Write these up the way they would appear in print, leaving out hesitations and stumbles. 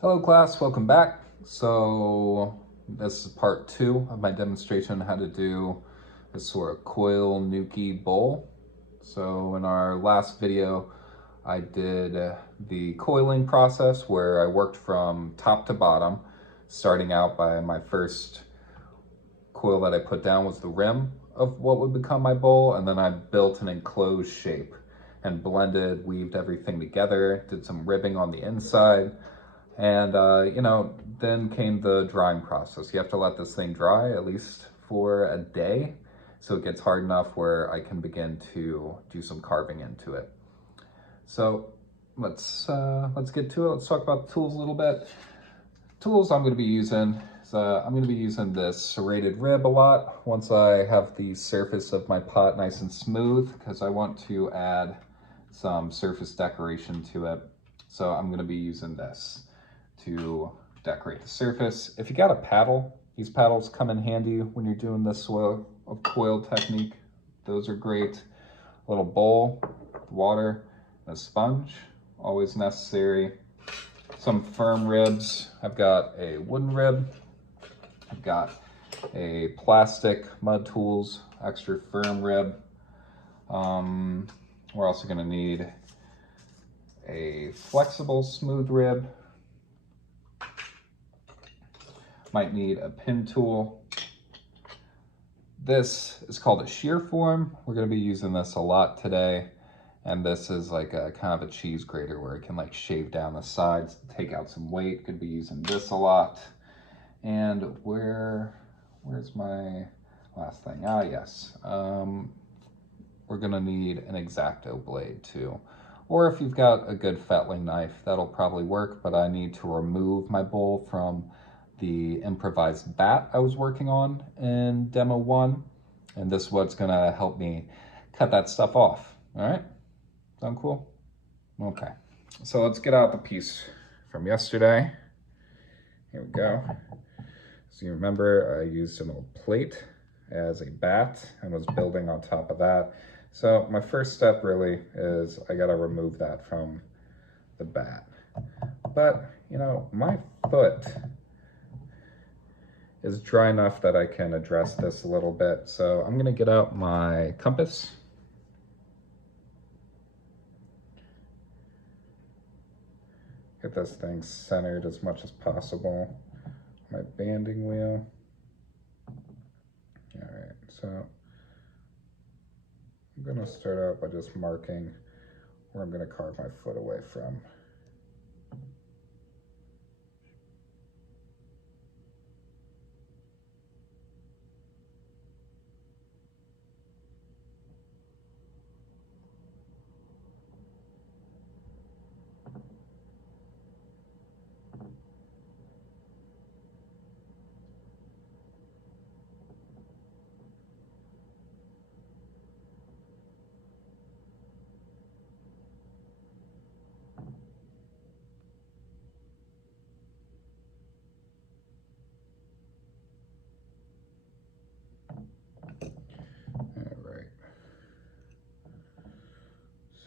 Hello class, welcome back. So this is part 2 of my demonstration on how to do this sort of coil nuki bowl. So in our last video, I did the coiling process where I worked from top to bottom, starting out by my first coil that I put down was the rim of what would become my bowl, and then I built an enclosed shape and blended, weaved everything together, did some ribbing on the inside. And, then came the drying process. You have to let this thing dry at least for a day so it gets hard enough where I can begin to do some carving into it. So let's get to it. Let's talk about the tools a little bit. Tools I'm going to be using is I'm going to be using this serrated rib a lot once I have the surface of my pot nice and smooth, because I want to add some surface decoration to it. So I'm going to be using this to decorate the surface. If you got a paddle, these paddles come in handy when you're doing this sort of coil technique. Those are great. A little bowl, water, and a sponge, always necessary. Some firm ribs. I've got a wooden rib. I've got a plastic mud tools, extra firm rib. We're also going to need a flexible smooth rib. Might need a pin tool. This is called a shear form. We're going to be using this a lot today. And this is like a kind of a cheese grater where it can like shave down the sides to take out some weight. Could be using this a lot. And where's my last thing? Ah, yes. We're going to need an X-Acto blade too. Or if you've got a good fettling knife, that'll probably work, but I need to remove my bowl from the improvised bat I was working on in demo 1, and this is what's gonna help me cut that stuff off. All right, sound cool? Okay, so let's get out the piece from yesterday. Here we go. So you remember I used an old plate as a bat and was building on top of that. So my first step really is I gotta remove that from the bat. But my foot is dry enough that I can address this a little bit. So I'm gonna get out my compass. Get this thing centered as much as possible. My banding wheel. All right, so I'm gonna start out by just marking where I'm gonna carve my foot away from.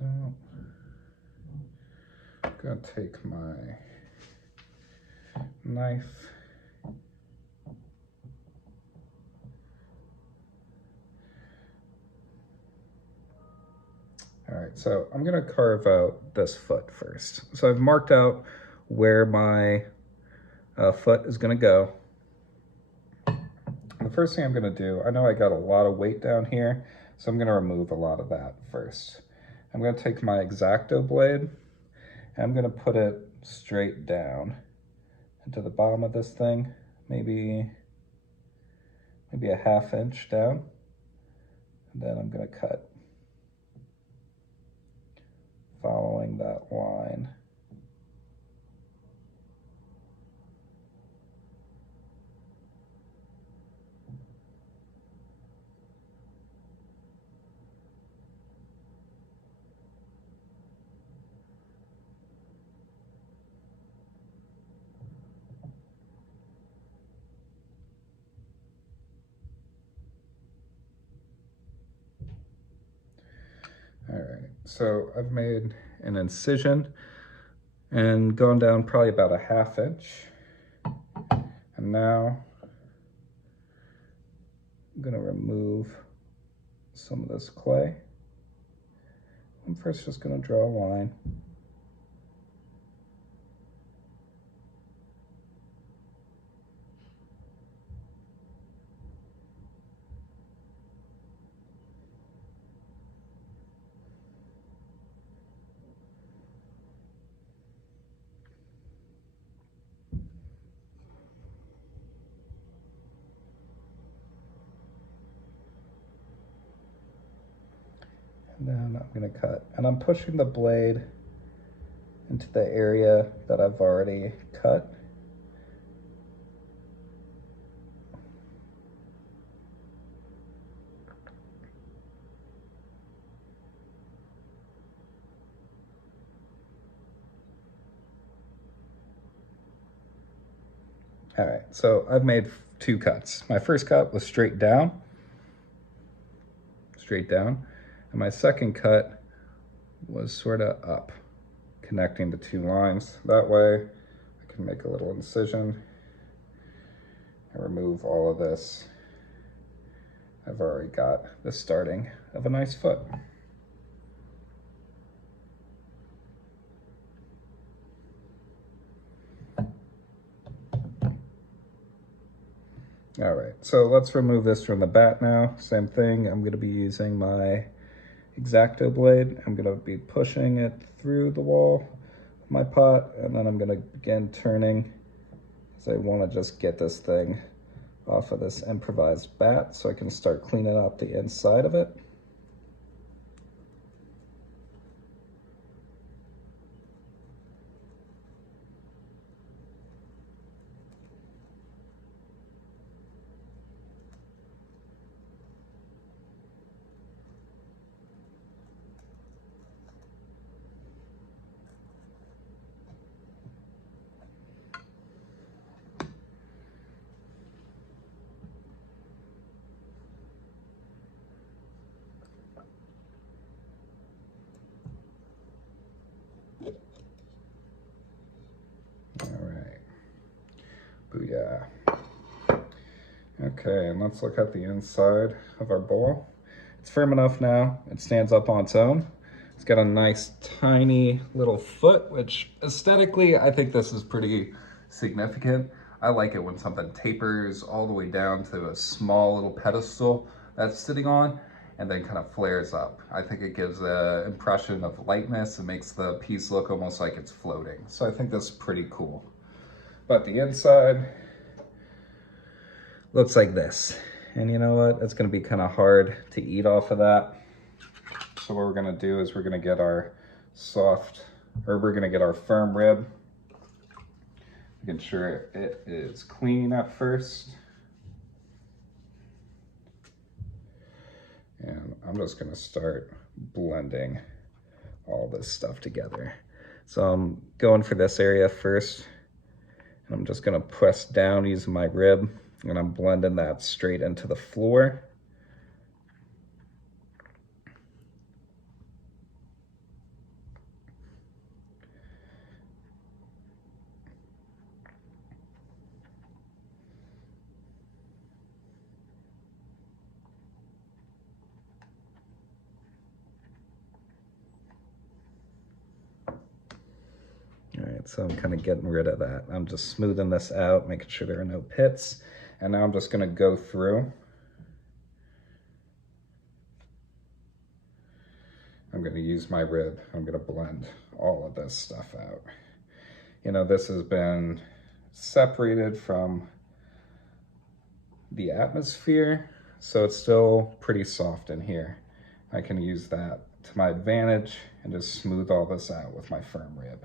So I'm gonna take my knife. All right, so I'm gonna carve out this foot first. So I've marked out where my foot is gonna go. The first thing I'm gonna do, I know I got a lot of weight down here, so I'm gonna remove a lot of that first. I'm gonna take my X-Acto blade, and I'm gonna put it straight down into the bottom of this thing, maybe a ½ inch down, and then I'm gonna cut following that line. All right, so I've made an incision and going down probably about a 1/2 inch. And now I'm gonna remove some of this clay. I'm first just gonna draw a line. And then I'm gonna cut. And I'm pushing the blade into the area that I've already cut. All right, so I've made 2 cuts. My first cut was straight down, and my second cut was sort of up, connecting the 2 lines. That way I can make a little incision and remove all of this. I've already got the starting of a nice foot. All right, so let's remove this from the bat now. Same thing, I'm gonna be using my X-Acto blade. I'm gonna be pushing it through the wall of my pot, and then I'm gonna begin turning, because I wanna just get this thing off of this improvised bat so I can start cleaning up the inside of it. All right, booyah. Okay, and let's look at the inside of our bowl. It's firm enough now, it stands up on its own. It's got a nice tiny little foot, which aesthetically, I think this is pretty significant. I like it when something tapers all the way down to a small little pedestal that's sitting on and then kind of flares up. I think it gives an impression of lightness and makes the piece look almost like it's floating. So I think that's pretty cool. But the inside looks like this. And you know what? It's gonna be kind of hard to eat off of that. So what we're gonna do is we're gonna get our firm rib. Making sure it is clean at first. And I'm just gonna start blending all this stuff together. So I'm going for this area first, and I'm just gonna press down using my rib, and I'm blending that straight into the floor. All right, so I'm kind of getting rid of that. I'm just smoothing this out, making sure there are no pits. And now I'm just gonna go through. I'm gonna use my rib. I'm gonna blend all of this stuff out. You know, this has been separated from the atmosphere, so it's still pretty soft in here. I can use that to my advantage and just smooth all this out with my firm rib.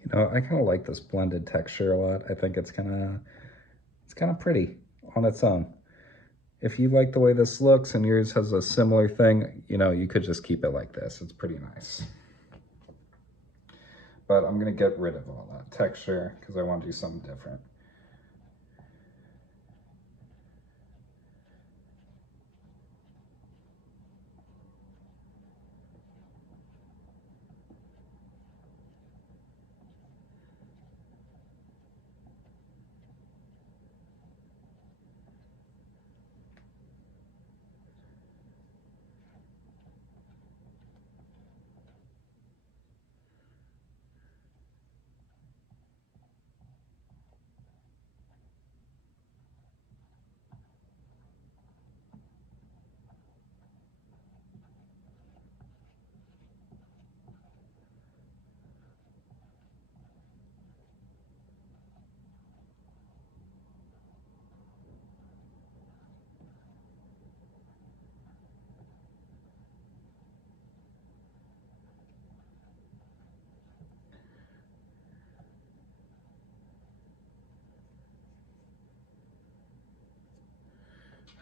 You know, I kind of like this blended texture a lot. I think it's kind of pretty on its own. If you like the way this looks and yours has a similar thing, you know, you could just keep it like this. It's pretty nice. But I'm gonna get rid of all that texture because I want to do something different.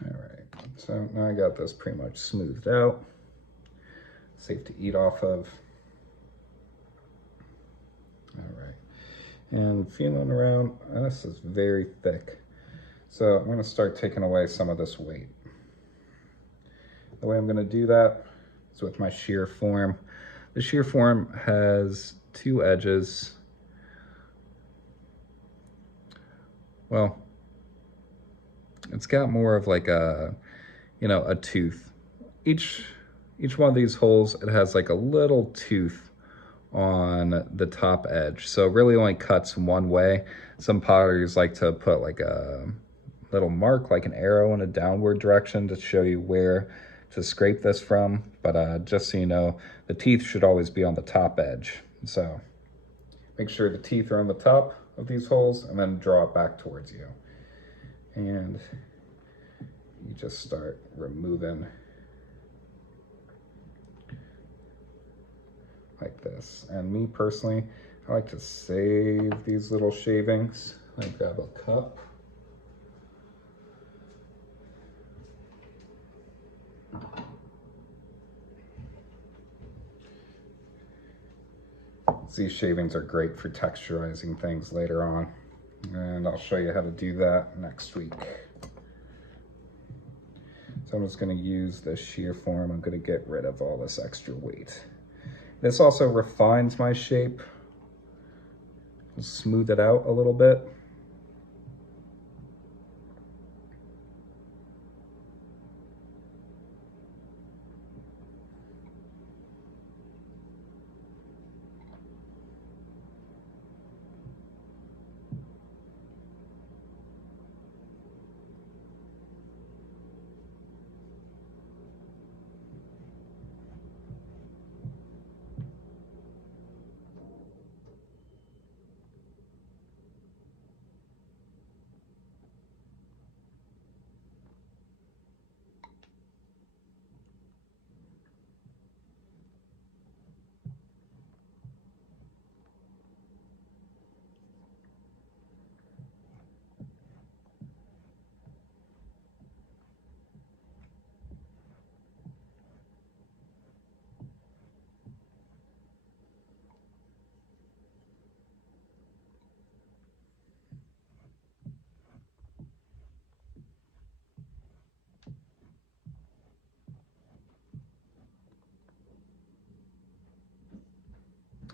All right, so now I got this pretty much smoothed out. Safe to eat off of. All right, and feeling around, this is very thick. So I'm gonna start taking away some of this weight. The way I'm gonna do that is with my shear form. The shear form has two edges. Well, it's got more of like a, you know, a tooth. Each one of these holes, it has like a little tooth on the top edge. So it really only cuts one way. Some potters like to put like a little mark, like an arrow in a downward direction to show you where to scrape this from. But just so you know, the teeth should always be on the top edge. So make sure the teeth are on the top of these holes and then draw it back towards you. And you just start removing like this. And me personally, I like to save these little shavings. I grab a cup. These shavings are great for texturizing things later on. And I'll show you how to do that next week. So I'm just gonna use this shear form. I'm gonna get rid of all this extra weight. This also refines my shape. Smooth it out a little bit.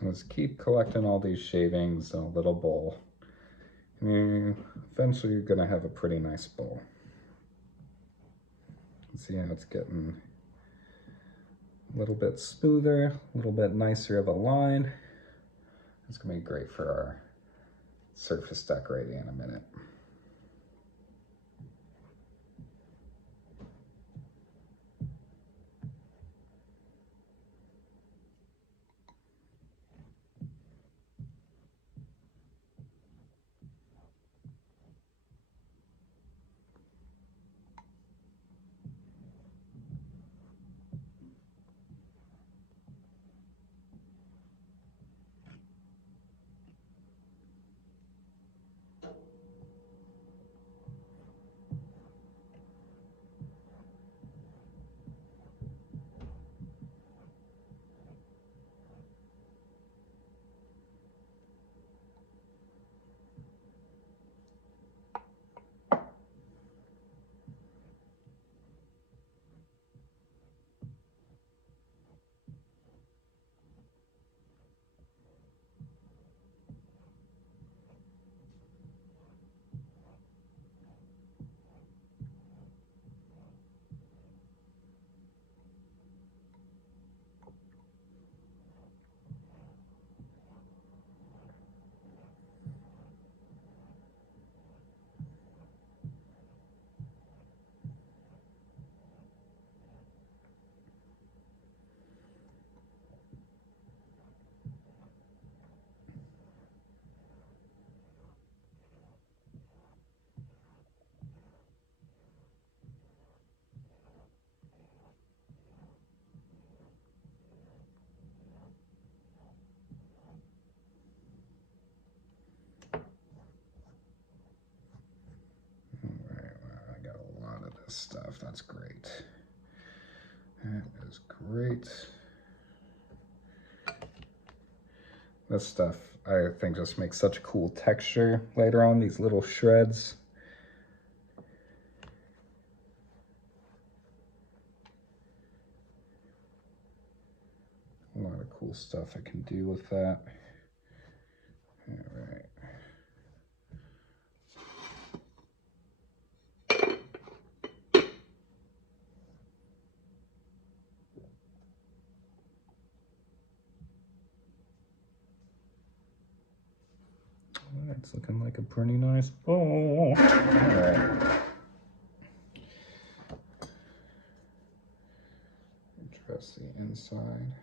Just keep collecting all these shavings in a little bowl. And eventually you're gonna have a pretty nice bowl. See how it's getting a little bit smoother, a little bit nicer of a line. It's gonna be great for our surface decorating in a minute. this stuff. That's great. That is great. This stuff, I think, just makes such a cool texture later on, these little shreds. A lot of cool stuff I can do with that. All right. It's looking like a pretty nice bowl. All right. Dress the inside.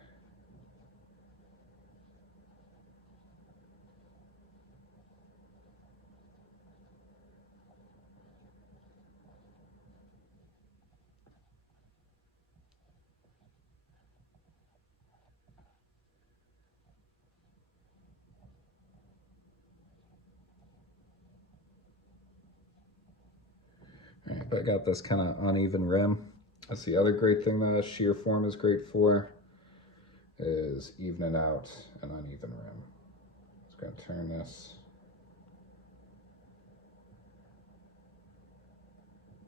All right, I got this kind of uneven rim. That's the other great thing that a shear form is great for, is evening out an uneven rim. Just gonna turn this,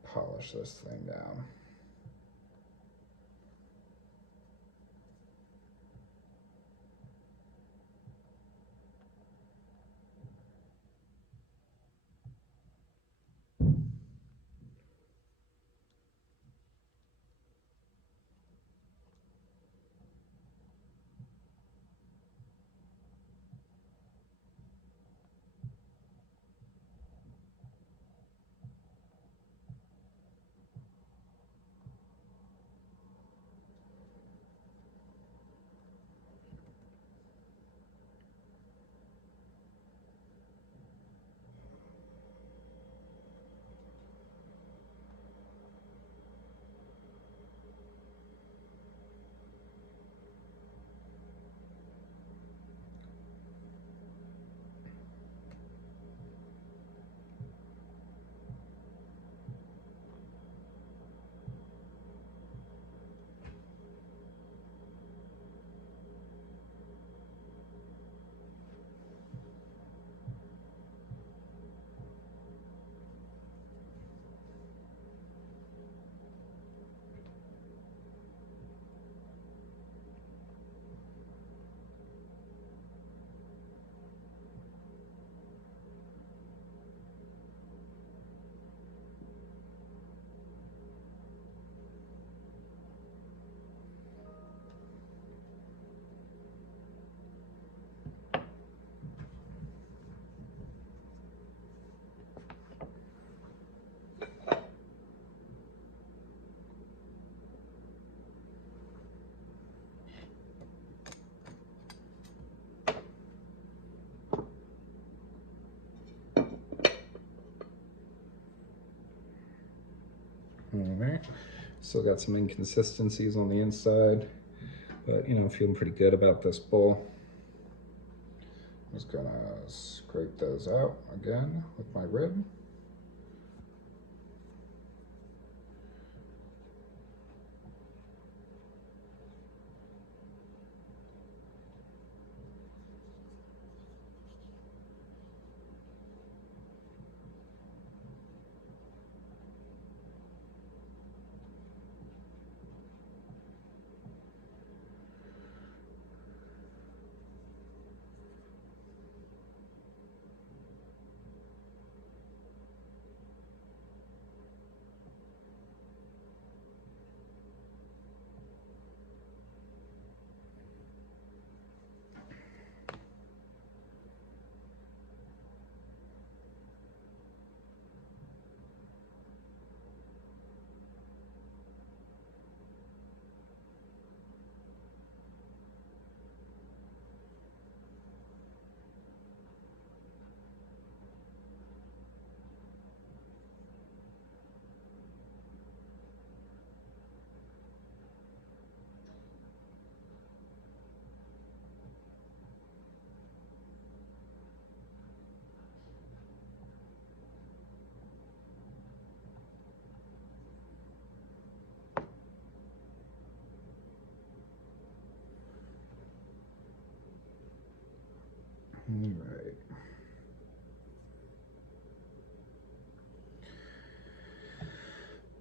polish this thing down. All right, still got some inconsistencies on the inside, but you know, feeling pretty good about this bowl. Just gonna scrape those out again with my rib.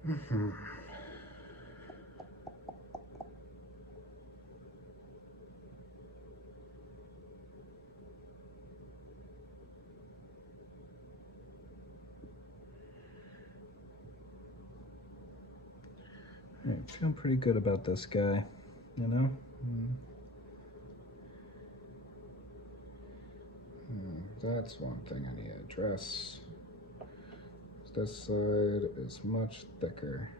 Mm-hmm. I'm feeling pretty good about this guy, you know? That's one thing I need to address. This side is much thicker.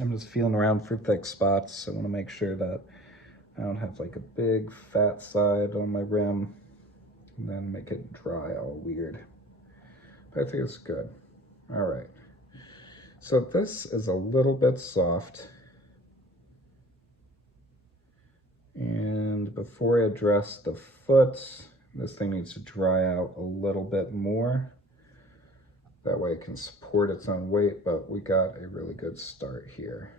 I'm just feeling around for thick spots. I want to make sure that I don't have like a big fat side on my rim and then make it dry all weird. But I think it's good. All right. So this is a little bit soft. And before I address the foot, this thing needs to dry out a little bit more. That way it can support its own weight, but we got a really good start here.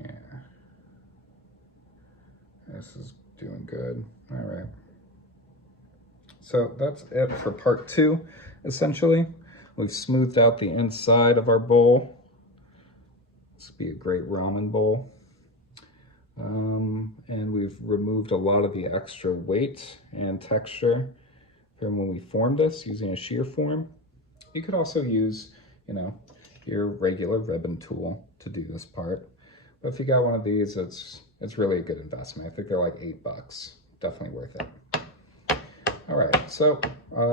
Yeah. This is doing good. All right. So that's it for part 2, essentially. We've smoothed out the inside of our bowl. This would be a great ramen bowl. And we've removed a lot of the extra weight and texture from when we formed this using a shear form. You could also use, you know, your regular ribbon tool to do this part. But if you got one of these, it's really a good investment. I think they're like $8. Definitely worth it. All right, so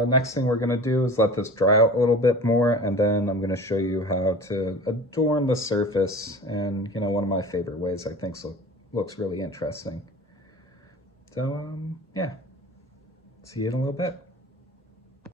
next thing we're gonna do is let this dry out a little bit more, and then I'm gonna show you how to adorn the surface, and you know, one of my favorite ways I think looks really interesting. So yeah, see you in a little bit.